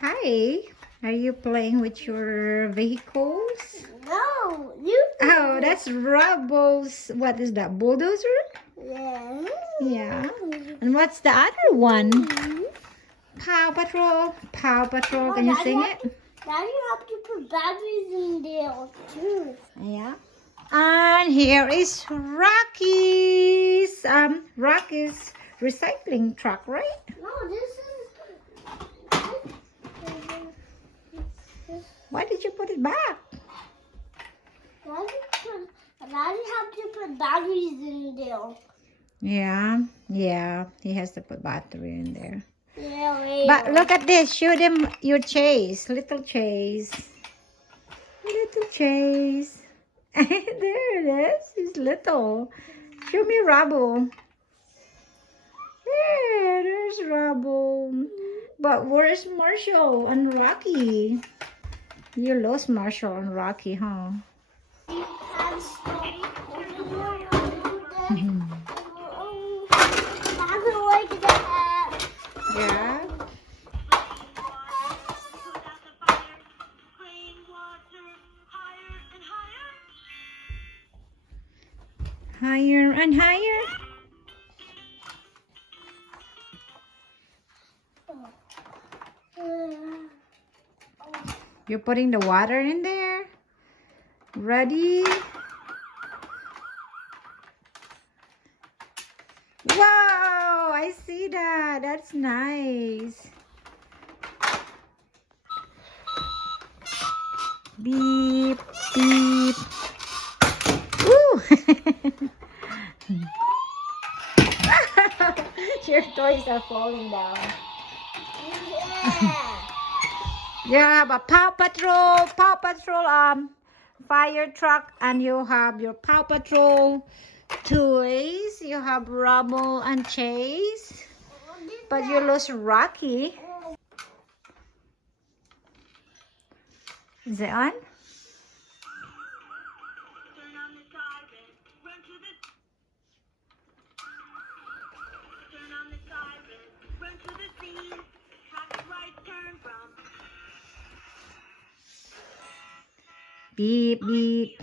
Hi, are you playing with your vehicles? No, you. Oh, that's Rubbles. What is that, bulldozer? Yeah. Yeah. And what's the other one? Paw Patrol. Paw Patrol. Can you sing it? Daddy have to put batteries in there too. Yeah. And here is Rocky's recycling truck, right? No, this is. Why did you put it back? Daddy have to put batteries in there. Yeah, he has to put battery in there. Yeah, later. But look at this. Show them your Chase. Little Chase. Little Chase. There it is. He's little. Show me Rubble. There's Rubble. But where's Marshall and Rocky? You lost Marshall and Rocky, huh? Yeah. Higher and higher. You're putting the water in there. Ready? Wow, I see that. That's nice. Beep, beep. Woo! Your toys are falling down. You have a Paw Patrol fire truck, and you have your Paw Patrol toys. You have Rubble and Chase, but you lost Rocky. Is it on? Beep, beep.